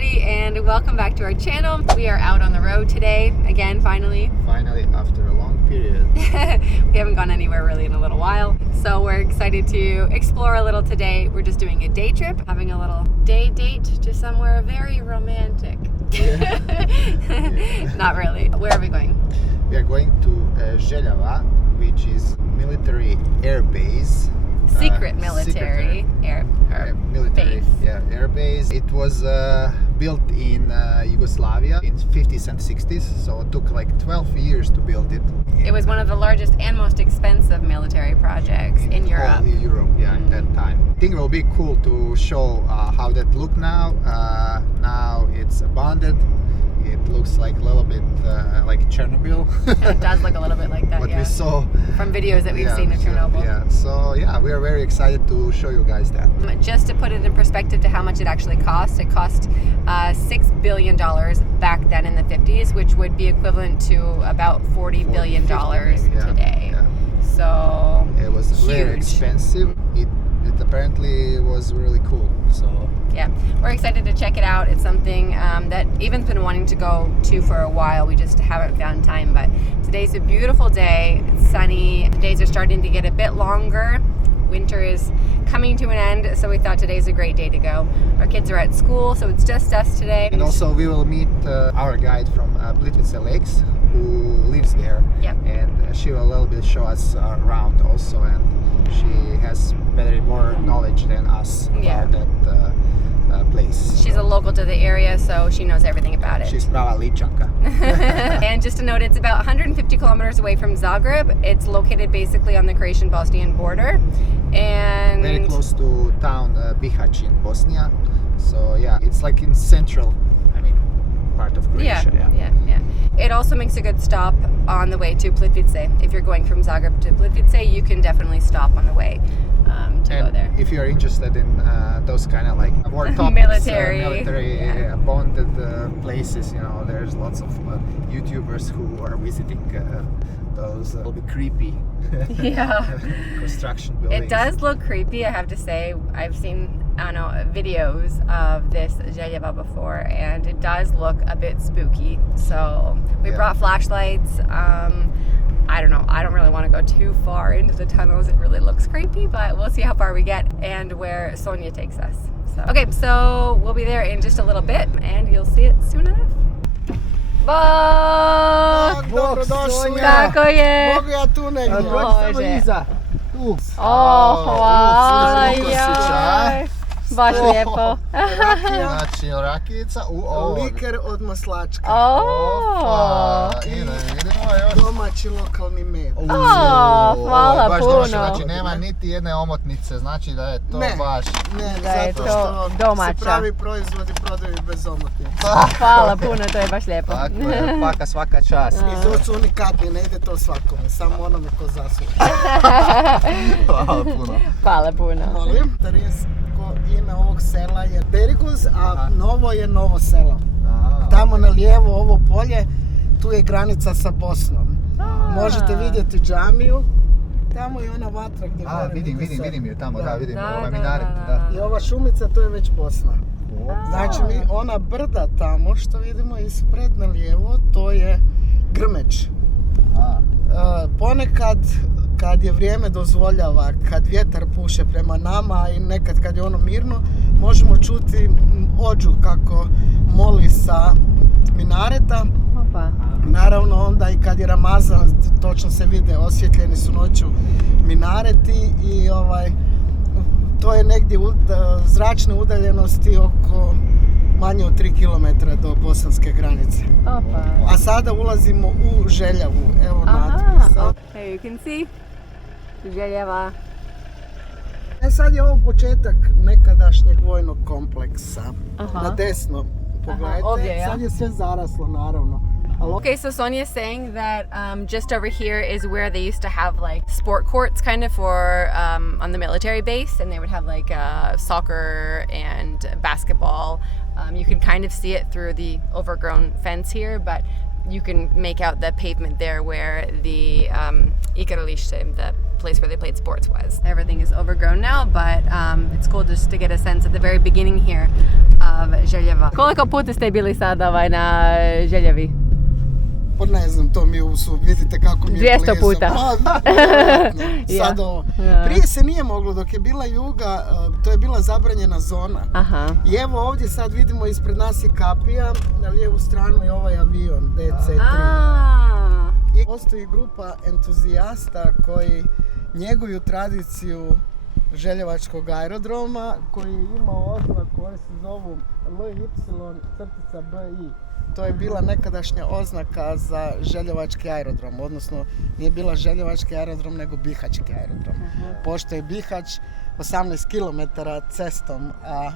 everybody, and welcome back to our channel. We are out on the road today, again, finally. Finally, after a long period. We haven't gone anywhere really in a little while, so we're excited to explore a little today. We're just doing a day trip, having a little day date to somewhere very romantic. Yeah. Not really. Where are we going? We are going to Zeljava, which is military airbase. Secret military military base. Yeah, airbase. It was built in Yugoslavia in 50s and 60s, so it took like 12 years to build it. It was one of the largest and most expensive military projects in Europe. All Europe, yeah, at that time. I think it will be cool to show how that look now. Now it's abandoned. It looks like a little bit like Chernobyl. It does look a little bit like that, what yeah. we saw From videos that we've seen of Chernobyl. Yeah, so yeah, we are very excited to show you guys that. Just to put it in perspective to how much it actually cost, it cost $6 billion back then in the 50s, which would be equivalent to about $40 billion today. Yeah. So it was very expensive. It apparently was really cool. So yeah, we're excited to check it out. It's something that Evan's been wanting to go to for a while. We just haven't found time, but today's a beautiful day. It's sunny. The days are starting to get a bit longer. Winter is coming to an end, so we thought today's a great day to go. Our kids are at school, so it's just us today. And also we will meet our guide from Plitvice Lakes who lives there. Yep. And she will a little bit show us around also, and she has more knowledge than us about that place. She's a local to the area, so she knows everything about it. She's prava Ličanka. And just to note, it's about 150 kilometers away from Zagreb. It's located basically on the Croatian-Bosnian border. And very close to town Bihać in Bosnia. So yeah, it's like in central, part of Croatia. Yeah. It also makes a good stop on the way to Plitvice. If you're going from Zagreb to Plitvice, you can definitely stop on the way to go there. If you're interested in those kind of like more topics, military bonded places, there's lots of YouTubers who are visiting those will be creepy construction buildings. It does look creepy, I have to say. I've seen videos of this Zeljava before, and it does look a bit spooky. So we brought flashlights. I don't know. I don't really want to go too far into the tunnels. It really looks creepy, but we'll see how far we get and where Sonia takes us. Okay, so we'll be there in just a little bit, and you'll see it soon enough. Bog! Dobrodošli! Tako je! Mogu ja tu negdje? Može. Iza. Tu. Hvala joj! Baš lijepo. Znači rakijica u ovo. Liker od maslačka. Idemo još. Domaći lokalni med. Hvala baš puno. došlo, znači nema niti jedne omotnice, znači da je to baš... Ne, da je zato to što domaća. se pravi proizvodi prodaju bez omotnice. Hvala puno, to je baš lijepo. Tako je, paka svaka čast. I to su unikatni, ne ide to svakome, samo onome ko zasluži. Hvala puno. Hvala puno. Molim, tarinsko ime ovog sela je Berigus, a Novo je Novo selo. Tamo na lijevo ovo polje, tu je granica sa Bosnom. Možete vidjeti džamiju, tamo je ona vatra gdje gore. Vidim je tamo, vidim Da, ovaj da, minaret. da. I ova šumica, to je već Bosna. Znači ona brda tamo što vidimo ispred na lijevo, to je Grmeć. Ponekad kad je vrijeme dozvoljava, kad vjetar puše prema nama i nekad kad je ono mirno, možemo čuti ođu kako moli sa minareta. Opa. Naravno onda i kad je Ramazan, točno se vide, osvjetljeni su noću minareti i to je negdje zračne udaljenosti oko manje od 3 km do bosanske granice. Opa. A sada ulazimo u Željavu, evo natpis. Hey, you can see Zeljava. Sad je ovo početak nekadašnjeg vojnog kompleksa. Na desno pogledajte, ovdje, ja? Sad je sve zaraslo naravno. Okay, so Sonia is saying that just over here is where they used to have like sport courts kind of for on the military base, and they would have like soccer and basketball. You can kind of see it through the overgrown fence here, but you can make out the pavement there where the igralište, the place where they played sports, was. Everything is overgrown now, but it's cool just to get a sense at the very beginning here of Zeljava. Koliko puta ste bili sad na Zeljavi? Pa ne znam, to mi vidite kako mi je 200 puta. Sad ovo. Prije se nije moglo, dok je bila Juga, to je bila zabranjena zona. Aha. I evo ovdje sad vidimo ispred nas je kapija, na lijevu stranu je ovaj avion DC-3. I postoji grupa entuzijasta koji njeguju tradiciju željevačkog aerodroma, koji ima oznake koje se zovu LY-BI. To je bila nekadašnja oznaka za željevački aerodrom, odnosno nije bila željevački aerodrom nego bihaćki aerodrom. Pošto je Bihać 18 km cestom, a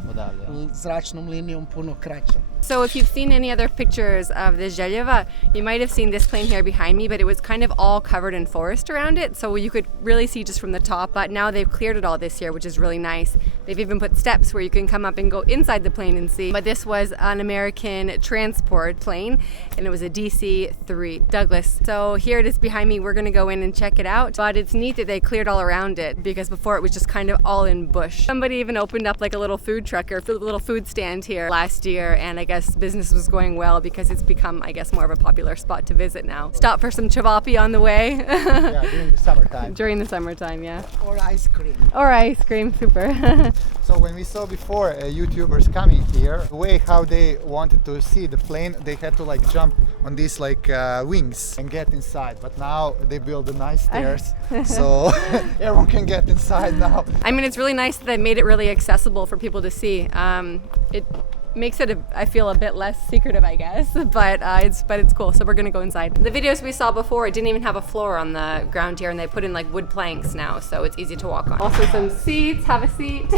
zračnom linijom puno kraće. So if you've seen any other pictures of the Zeljava, you might have seen this plane here behind me, but it was kind of all covered in forest around it, so you could really see just from the top, but now they've cleared it all this year, which is really nice. They've even put steps where you can come up and go inside the plane and see. But this was an American transport plane, and it was a DC-3 Douglas. So here it is behind me. We're going to go in and check it out, but it's neat that they cleared all around it, because before it was just kind of all in bush. Somebody even opened up like a little food truck or a little food stand here last year, and I guess business was going well because it's become, I guess, more of a popular spot to visit now. Stop for some cevapi on the way. Yeah, during the summertime. During the summertime, yeah. Or ice cream. Or ice cream, super. So when we saw before YouTubers coming here, the way how they wanted to see the plane, they had to like jump on these like wings and get inside. But now they build the nice stairs, so everyone can get inside now. I mean, it's really nice that they made it really accessible for people to see. It makes it, I feel, a bit less secretive, I guess, but it's cool. So we're gonna go inside. The videos we saw before, it didn't even have a floor on the ground here, and they put in like wood planks now, so it's easy to walk on. Also some seats. Have a seat.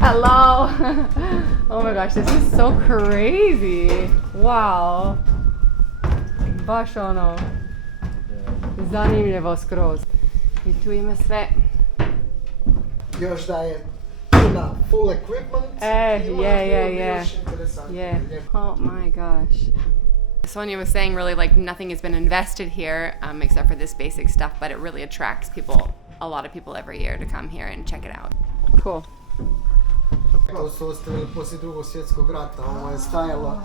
Hello. Oh my gosh, this is so crazy. Wow. Baš ono zanimljivo skroz. I tu ima sve. Još da je puna full equipment. Yeah. Oh my gosh. Sonia was saying really like nothing has been invested here except for this basic stuff, but it really attracts people, a lot of people every year to come here and check it out. Cool. To su ostavili poslije Drugog svjetskog rata. Ovo je stajalo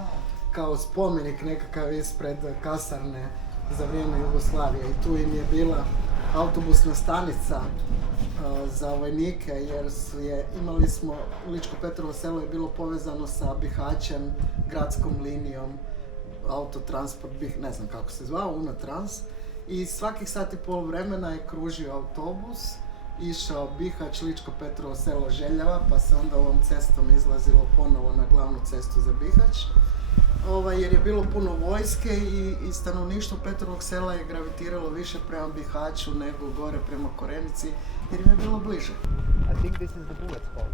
kao spomenik nekakav ispred kasarne za vrijeme Jugoslavije i tu im je bila autobusna stanica za vojnike, jer imali smo, Ličko-Petrovo selo je bilo povezano sa Bihaćem, gradskom linijom, autotransport, ne znam kako se zvao, Unatrans, i svakih sat i pol vremena je kružio autobus, išao Bihać, Ličko-Petrovo selo, Zeljava, pa se onda ovom cestom izlazilo ponovo na glavnu cestu za Bihać. Jer je bilo puno vojske i stanovništvo Petrovog sela je gravitiralo više prema Bihaću nego gore prema Korenici, jer im je bilo bliže. I think this is the bullet spot.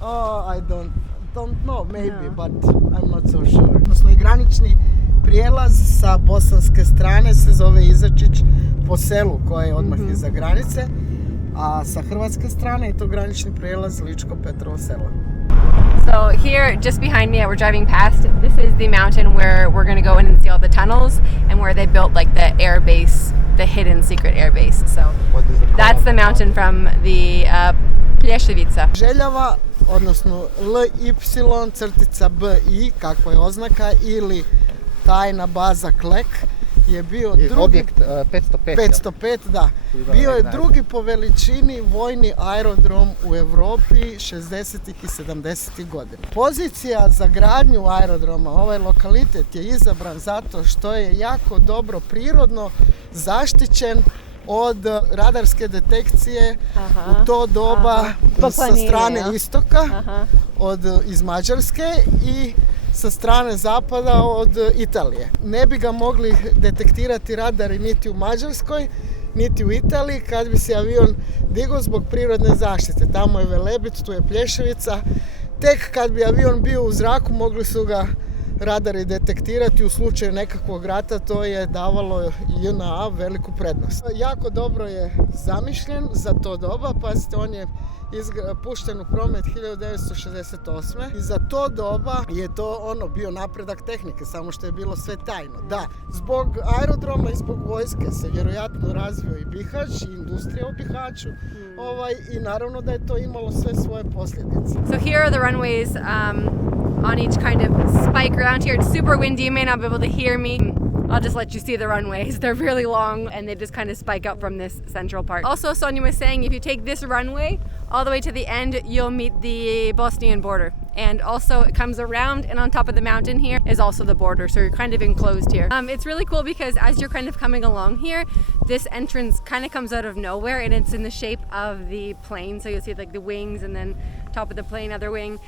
Oh, I don't know, maybe, but I'm not so sure. Odnosno i granični prijelaz sa bosanske strane se zove Izačić po selu koje je odmah iza granice, a sa hrvatske strane je to granični prijelaz Ličko-Petrovo selo. So here, just behind me, we're driving past, this is the mountain where we're going to go in and see all the tunnels and where they built like the airbase, the hidden secret airbase. So that's the mountain from the Plitvice. Zeljava, odnosno LY-BI, kakva je oznaka, ili tajna baza Klek, je bio drugi... Objekt 505. Da. Bio je drugi po veličini vojni aerodrom u Europi 60. i 70. godina. Pozicija za gradnju aerodroma, ovaj lokalitet je izabran zato što je jako dobro prirodno zaštićen od radarske detekcije u to doba sa strane istoka, iz Mađarske, i sa strane zapada od Italije. Ne bi ga mogli detektirati radari niti u Mađarskoj, niti u Italiji kad bi se avion digao zbog prirodne zaštite. Tamo je Velebit, tu je Plješevica. Tek kad bi avion bio u zraku mogli su ga radari detektirati. U slučaju nekakvog rata to je davalo JNA veliku prednost. Jako dobro je zamišljen za to doba. Pazite, on je pušten u promet 1968. I za to doba je to bio napredak tehnike, samo što je bilo sve tajno. Da, zbog aerodroma i zbog vojske se vjerojatno razvio i Bihać, i industrija u Bihaću, i naravno da je to imalo sve svoje posljedice. So here are the runways on each kind of spike around here. It's super windy, you may not be able to hear me. I'll just let you see the runways. They're really long and they just kind of spike up from this central part. Also, Sonia was saying if you take this runway all the way to the end, you'll meet the Bosnian border. And also it comes around, and on top of the mountain here is also the border, so you're kind of enclosed here. It's really cool because as you're kind of coming along here, this entrance kind of comes out of nowhere, and it's in the shape of the plane. So you'll see like the wings, and then top of the plane, other wing.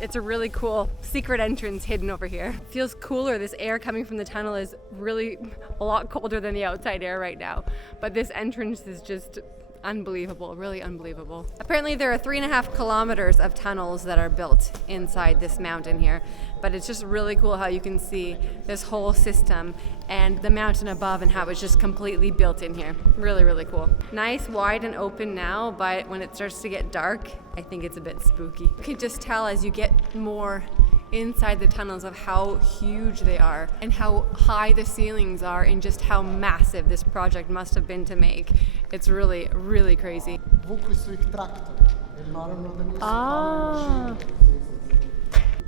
It's a really cool secret entrance hidden over here. It feels cooler. This air coming from the tunnel is really a lot colder than the outside air right now. But this entrance is just unbelievable, really unbelievable. Apparently there are 3.5 kilometers of tunnels that are built inside this mountain here, but it's just really cool how you can see this whole system and the mountain above and how it's just completely built in here. Really, really cool. Nice, wide and open now, but when it starts to get dark, I think it's a bit spooky. You can just tell as you get more inside the tunnels of how huge they are and how high the ceilings are and just how massive this project must have been to make. It's really, really crazy. Vukli su ih traktori, jer naravno da nisu pali mašine.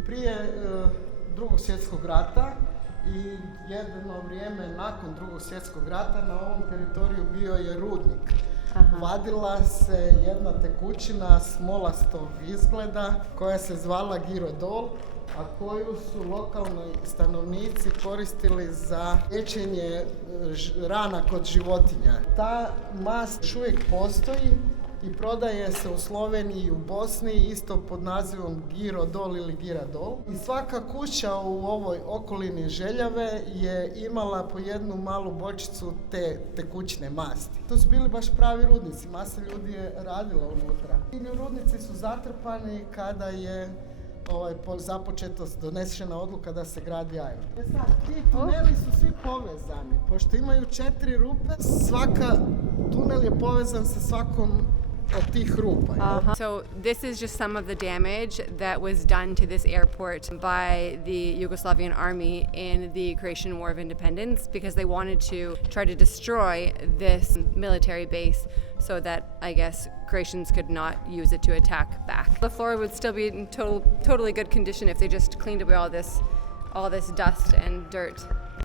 Prije Drugog svjetskog rata i jedno vrijeme nakon Drugog svjetskog rata na ovom teritoriju bio je rudnik. Vadila se jedna tekućina smolastog izgleda koja se zvala girodol, a koju su lokalni stanovnici koristili za liječenje rana kod životinja. Ta mast još uvijek postoji i prodaje se u Sloveniji i u Bosni isto pod nazivom girodol ili giradol. I svaka kuća u ovoj okolini Zeljave je imala po jednu malu bočicu te tekućne masti. To su bili baš pravi rudnici, masa ljudi je radila unutra. I rudnici su zatrpani kada je započeto donešena odluka da se gradi aerodrom. Sad, ti tuneli su svi povezani, pošto imaju 4 rupe, svaka tunel je povezan sa svakom od tih rupa. So this is just some of the damage that was done to this airport by the Yugoslavian army in the Croatian War of Independence because they wanted to try to destroy this military base so that, I guess, Croatians could not use it to attack back. The floor would still be in totally good condition if they just cleaned away all this dust and dirt.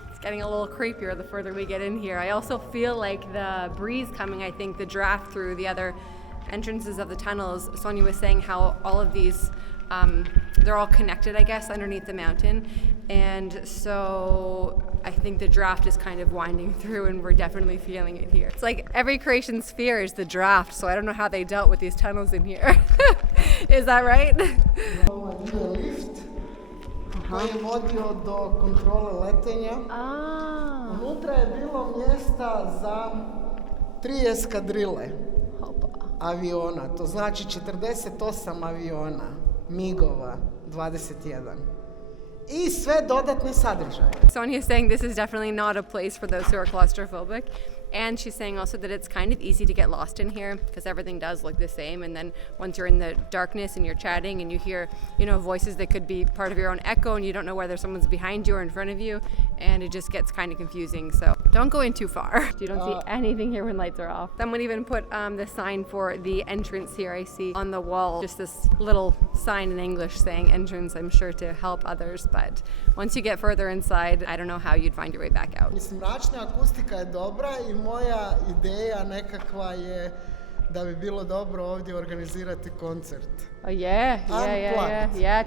It's getting a little creepier the further we get in here. I also feel like the breeze coming, I think the draft through the other entrances of the tunnels. Sonia was saying how all of these, they're all connected, I guess, underneath the mountain. And so I think the draft is kind of winding through and we're definitely feeling it here. It's like every Croatian's fear is the draft, so I don't know how they dealt with these tunnels in here. Is that right? Ovo je lift koji je vodio do kontrole letenja. Unutra je bilo mjesta za 3 eskadrile aviona, to znači 48 aviona, migova 21. I sve dodatne sadržaje. Sonia is saying this is definitely not a place for those who are claustrophobic. And she's saying also that it's kind of easy to get lost in here because everything does look the same. And then once you're in the darkness and you're chatting and you hear, voices that could be part of your own echo and you don't know whether someone's behind you or in front of you. And it just gets kind of confusing. So don't go in too far. You don't see anything here when lights are off. Someone even put the sign for the entrance here I see on the wall. Just this little sign in English saying entrance, I'm sure to help others. But once you get further inside, I don't know how you'd find your way back out. Mislim, mračna akustika je dobra i moja ideja nekakva je da bi bilo dobro ovdje organizirati koncert. Oh yeah,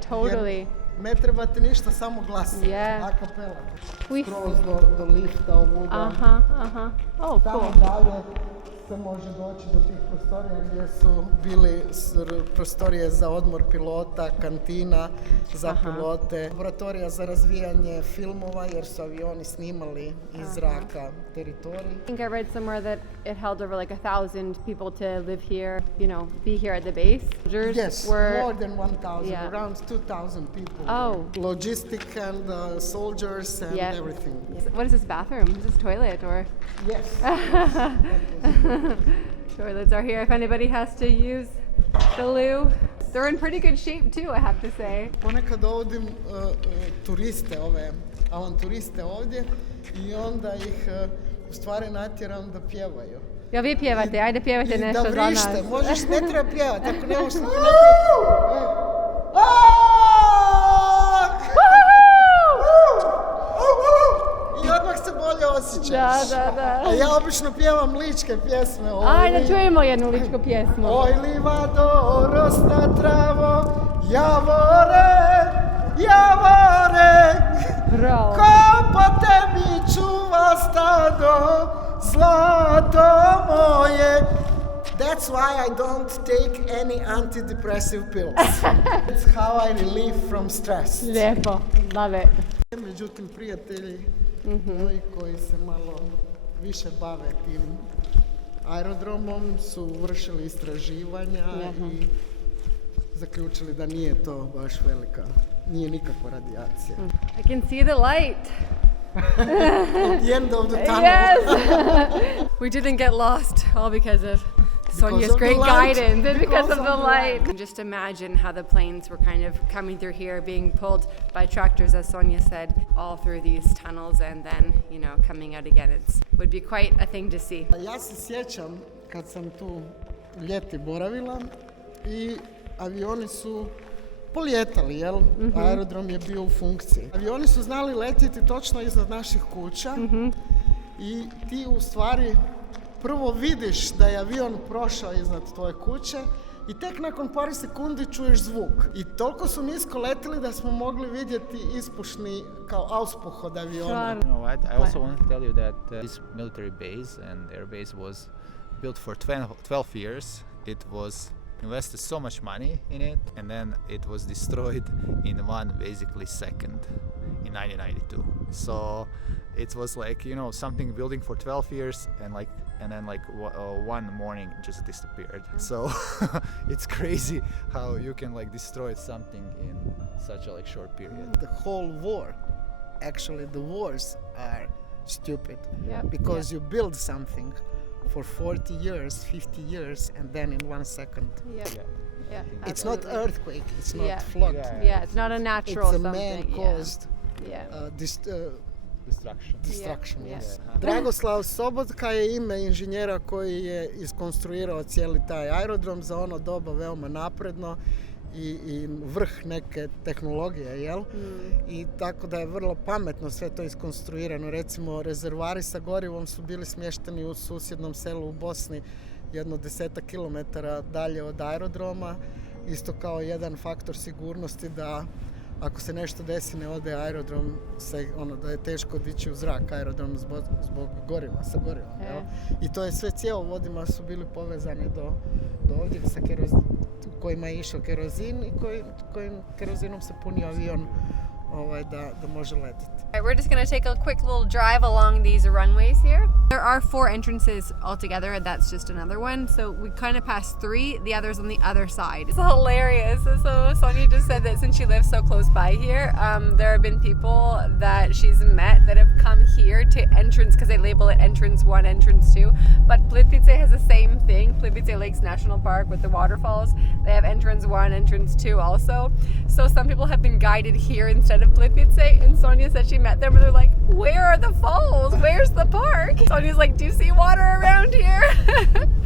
totally. Jer ne trebate ništa, samo glas. A kapela. Skroz do lifta ovuda. Oh, tamo cool. dalje se može doći do tih prostorija gdje su bili prostorije za odmor pilota, kantina za pilote, laboratorija za razvijanje filmova jer su avioni snimali iz zraka teritorij. I think I read somewhere that it held over like 1,000 people to live here, be here at the base. Yes, more than 1,000, around 2,000 people. Oh. Logistic and soldiers and everything. What is this bathroom? Is this toilet or? Yes. Toilets are here if anybody has to use the loo. They're in pretty good shape too, I have to say. Ponekad dovodim turiste, ove avanturiste ovdje i onda ih u stvari natjeram da pjevaju. Jel vi pjevate? Ajde pjevajte nešto za nas. Da vrište, možeš, ne treba pjevati, ako ne možeš, i odmah se bolje osjećaš. Da. A ja obično pjevam ličke pjesme. Ajde, čujemo jednu ličku pjesmu. Oj livado, rosna travo, javore, Bravo. ko po tebi čuva stado, zlato moje. That's why I don't take any antidepressive pills. It's how I relieve from stress. Lijepo, love it. Međutim, prijatelji, moji koji se malo više bave tim aerodromom su vršili istraživanja i zaključili da nije to baš velika, nije nikakva radijacija. I can see the light. At the end of the tunnel. Yes! We didn't get lost, all because of Sonia's great guidance and because of the light. And just imagine how the planes were kind of coming through here, being pulled by tractors, as Sonia said, all through these tunnels and then, you know, coming out again. It would be quite a thing to see. Ja se sjećam kad sam tu ljeti boravila i avioni su polijetali, jel? Aerodrom je bio u funkciji. Avioni su znali letjeti točno iznad naših kuća i ti u stvari prvo vidiš da je avion prošao iznad tvoje kuće i tek nakon par sekundi čuješ zvuk. I toliko su nisko letili da smo mogli vidjeti ispušni kao auspuh od aviona. You know what? I also want to tell you that this military base and airbase was built for 12 years. It was invested so much money in it, and then it was destroyed in one basically second in 1992. So it was like, you know, something building for 12 years and then one morning just disappeared. So it's crazy how you can like destroy something in such a like short period. The whole war, actually the wars are stupid because you build something for 40 years, 50 years, and then in 1 second. Yeah. It's not earthquake, it's not flood. Yeah, it's not a natural it's a something. man-caused destruction. Yes. Dragoslav Sobotka je ime inženjera koji je iskonstruirao cijeli taj aerodrom za ono doba veoma napredno i vrh neke tehnologije, jel? I tako da je vrlo pametno sve to iskonstruirano. Recimo, rezervari sa gorivom su bili smješteni u susjednom selu u Bosni, jedno 10 kilometara dalje od aerodroma, isto kao jedan faktor sigurnosti da ako se nešto desi ne ode aerodrom, da je teško dići u zrak aerodrom zbog goriva, sa gorivom. I to je sve cjevovodima su bili povezani do ovdje kojima je išao kerozin i kojim kerozinom se punio avion da može letiti. Alright, we're just going to take a quick little drive along these runways here. There are 4 entrances altogether, and that's just another one. So we kind of passed 3, the others on the other side. It's hilarious. So Sonia just said that since she lives so close by here, there have been people that she's met that have come here to entrance, because they label it entrance 1, entrance 2. But Plitvice has the same thing. Plitvice Lakes National Park with the waterfalls. They have entrance 1, entrance 2 also. So some people have been guided here instead of Plitvice, and Sonia said she met them and they're like, where are the falls? Where's the park? Sonia's like, do you see water around here?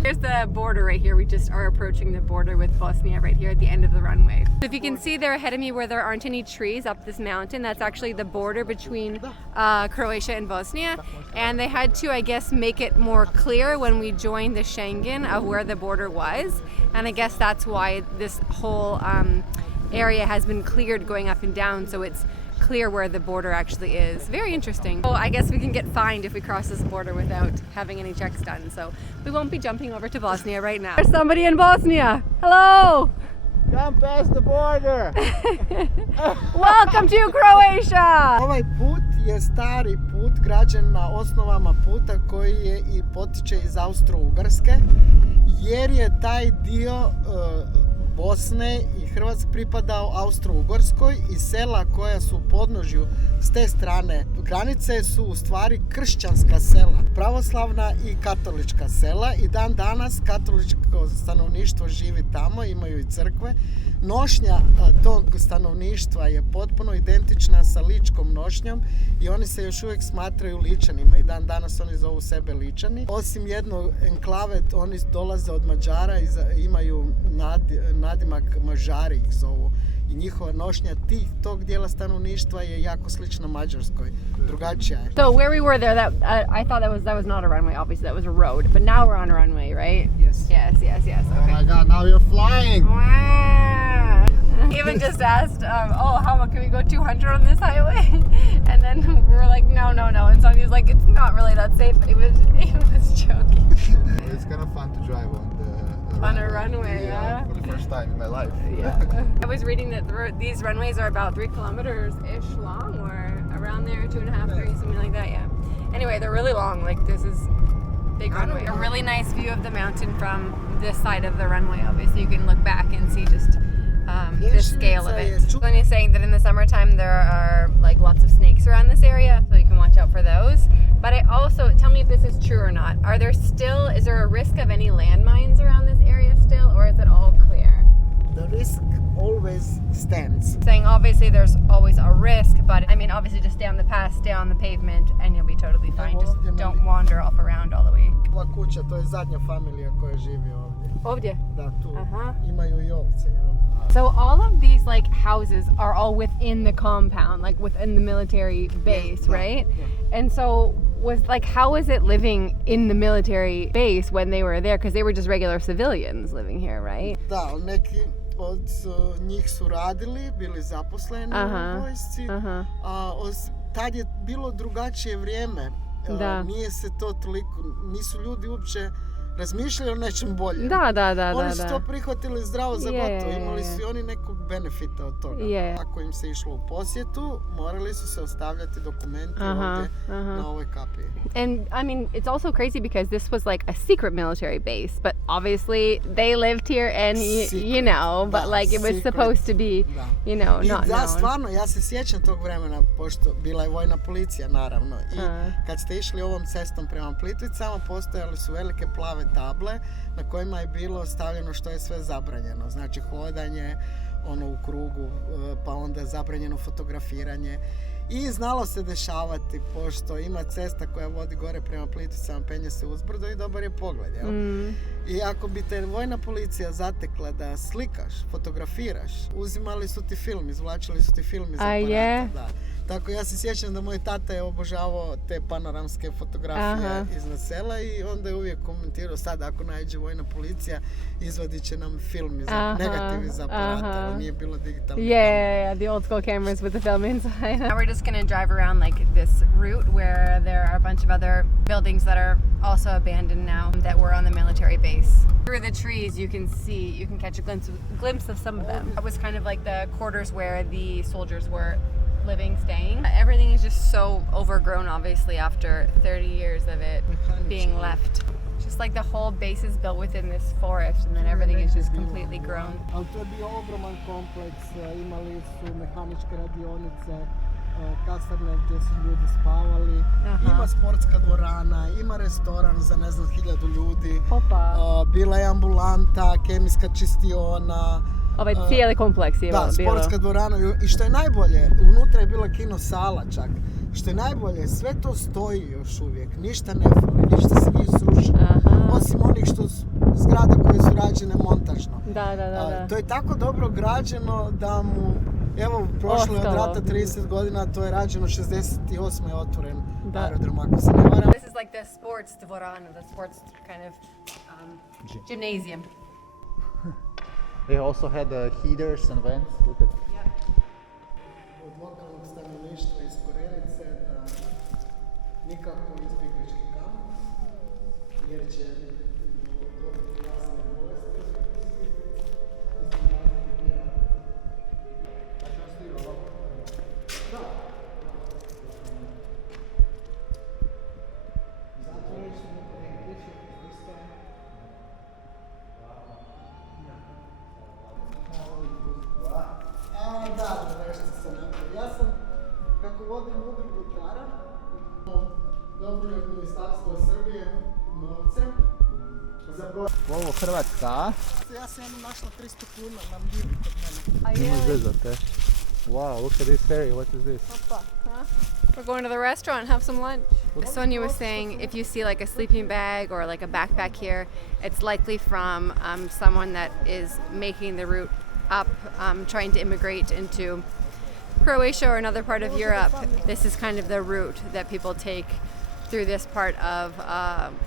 Here's the border right here. We just are approaching the border with Bosnia right here at the end of the runway. So if you can see there ahead of me where there aren't any trees up this mountain, that's actually the border between Croatia and Bosnia. And they had to, I guess, make it more clear when we joined the Schengen of where the border was. And I guess that's why this whole area has been cleared going up and down, so it's clear where the border actually is. Very interesting. So I guess we can get fined if we cross this border without having any checks done. So we won't be jumping over to Bosnia right now. There's somebody in Bosnia. Hello. Come past the border. Welcome to Croatia. Ovaj put je stari put građen na osnovama puta koji je i potiče iz Austro-Ugarske, jer je taj dio Bosne i Hrvatske pripadao Austro-Ugarskoj i sela koja su u podnožju s te strane granice su u stvari kršćanska sela, pravoslavna i katolička sela i dan danas katoličko stanovništvo živi tamo, imaju i crkve. Nošnja tog stanovništva je potpuno identična sa ličkom nošnjom i oni se još uvijek smatraju Ličanima i dan danas oni zovu sebe Ličani. Osim jednog enklave, oni dolaze od Mađara i imaju nadimak Mažari ih zovu. I njihova nošnja tog dijela stanovništva je jako slična Mađarskoj. Drugačija je. So where we were there, I thought that was not a runway, obviously that was a road, but now we're on a runway, right? Yes. Yes. Oh Okay. my god, now you're flying! Wow. Even just asked, how can we go 200 on this highway? And then we were like, no. And Sonya's like, it's not really that safe. He was joking. It's kind of fun to drive On a runway, yeah. For the first time in my life. I was reading that these runways are about 3 kilometers-ish long, or around there, 2.5, 3, something like that, yeah. Anyway, they're really long, like this is big runway. A really nice view of the mountain from this side of the runway, obviously. You can look back and see just the scale of it. Sonya's saying that in the summertime there are like lots of snakes around this area, so you can watch out for those. But I also, tell me if this is true or not, is there a risk of any landmines around this area still, or is it all clear? The risk always stands. Saying obviously there's always a risk, but I mean obviously just stay on the path, stay on the pavement, and you'll be totally fine. Just don't wander off around all the way. Ova kuća, to je zadnja familija koja živi ovdje. Ovdje? Da, tu. Aha. Imaju i ovce, jel? So all of these like houses are all within the compound, like within the military base, right? Yeah. And so how was it living in the military base when they were there? Because they were just regular civilians living here, right? Da, neki od njih su radili, bili zaposleni u vojsci, a tad je bilo drugačije vrijeme. Nije se to toliko, nisu ljudi uopće razmišljali o nečem boljem. Da. Oni su to prihvatili zdravo za gotovo. Imali su i oni nekog benefita od toga. Ako im se išlo u posjetu, morali su se ostavljati dokumenti ovdje na ovoj kapiji. And I mean, it's also crazy because this was like a secret military base, but obviously they lived here and you know, but like it was supposed to be, you know, not known. Stvarno, ja se sjećam tog vremena, pošto bila je vojna policija naravno. I kad ste išli ovom cestom prema Plitvicama, postojale su velike plave table na kojima je bilo stavljeno što je sve zabranjeno. Znači hodanje u krugu, pa onda zabranjeno fotografiranje. I znalo se dešavati, pošto ima cesta koja vodi gore prema Plitvicama, penje se uzbrdo i dobar je pogled. Jel? I ako bi te vojna policija zatekla da slikaš, fotografiraš, uzimali su ti film, izvlačili su ti film iz aparata. Da. Tako ja se sjećam da moj tata je obožavao te panoramske fotografije iznad sela i onda je uvijek komentirao, sad ako naiđe vojna policija, izvadit će nam film negativ iz aparata, nije bilo digitalno. Yeah, the old school cameras with the film inside. Now we're just gonna drive around like this route where there are a bunch of other buildings that are also abandoned now that were on the military base. Through the trees you can catch a glimpse of some of them. That was kind of like the quarters where the soldiers were living, staying. Everything is just so overgrown, obviously, after 30 years of it being left. Just like the whole base is built within this forest and then everything is just completely grown. Ali to je bio ogroman kompleks, imali su mehaničke radionice, kasarne gdje su ljudi spavali, ima sportska dvorana, ima restoran za 1000 ljudi, bila je ambulanta, kemijska čistiona, Ovaj cijeli kompleks je bilo. Da, sportska dvorana i što je najbolje, unutra je bila kino sala čak. Što je najbolje, sve to stoji još uvijek, ništa ne fali, ništa se nije srušilo. Osim onih zgrada koje su rađene montažno. Da. To je tako dobro građeno da mu, evo, prošlo je od rata 30 godina, to je rađeno 68. je otvoren aerodrom, ako se ne varam. This is like the sports dvorana, the sports kind of gymnasium. They also had heaters and vents. Look at. Od lokalnog stanovništva iz Korenice da nikako izbjeglički kamp, jer će dobiti razne bolesti. Zato neću nikada ih tiče, isto. vodimo udrugu Drugara. Dobili od Ministarstva Srbije novce za broj. Ovo Hrvatska. Ja sam jednom našla 300 kuna na mljivi kod mene. Nema zezate. Wow, look at this ferry. What is this? We're going to the restaurant, have some lunch. Sonia was saying if you see like a sleeping bag or like a backpack here, it's likely from someone that is making the route up, trying to immigrate into Croatia or another part of Europe. This is kind of the route that people take through this part of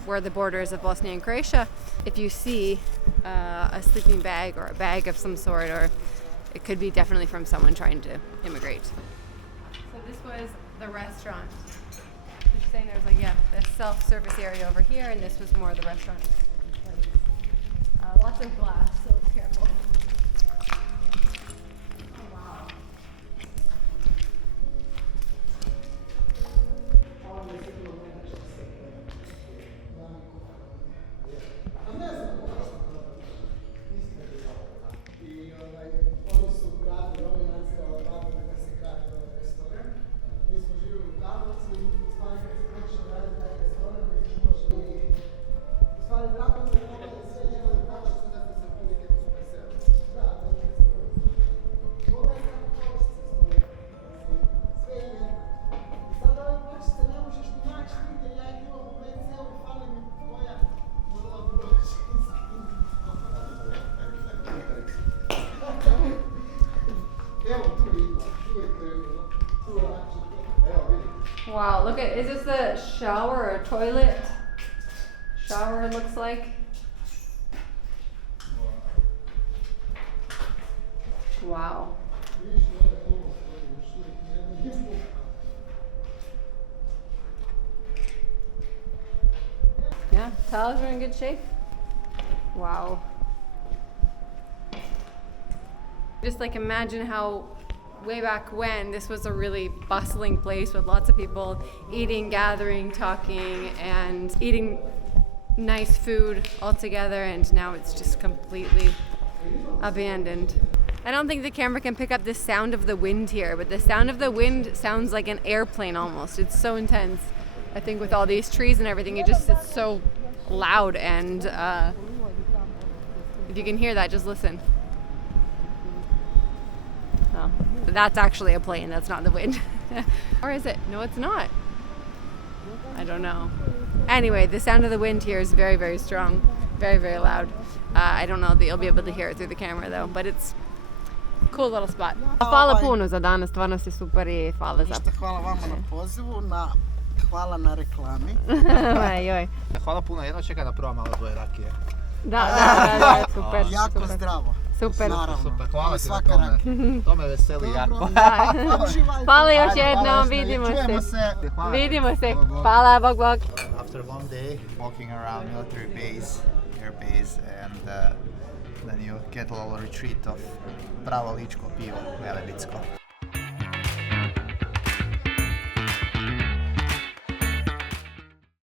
where the borders of Bosnia and Croatia. If you see a sleeping bag or a bag of some sort, or it could be definitely from someone trying to immigrate. So this was the restaurant. She's saying there's like, the self-service area over here, and this was more of the restaurant place. Lots of glass, so be careful. Oh, wow. Wow, look at, is this the shower or toilet? Shower it looks like. Wow. Yeah, towels are in good shape. Wow. Just like imagine how way back when this was a really bustling place with lots of people eating, gathering, talking, and eating nice food all together, and now it's just completely abandoned. I don't think the camera can pick up the sound of the wind here, but the sound of the wind sounds like an airplane almost. It's so intense. I think with all these trees and everything, it's so loud, and if you can hear that, just listen. Oh, that's actually a plane, that's not the wind. Or is it? No, it's not. I don't know. Anyway, the sound of the wind here is very, very strong. Very, very loud. I don't know that you'll be able to hear it through the camera though, but it's a cool little spot. Hvala puno za danas, stvarno ste super I hvala za... Hvala vama na pozivu, hvala na reklami. Joj. Hvala puno, jedno čeka da probam malo tvoje rakije. Da, super. Jako super. Zdravo. Super. Naravno. Super, hvala ti na Svaka tome. rakija. To me veseli jako. Hvala još jednom, vidimo se. Vidimo se. Hvala, bog bog. After one day walking around military base, airbase, and then you get a little retreat of pravo ličko pivo, velebitsko.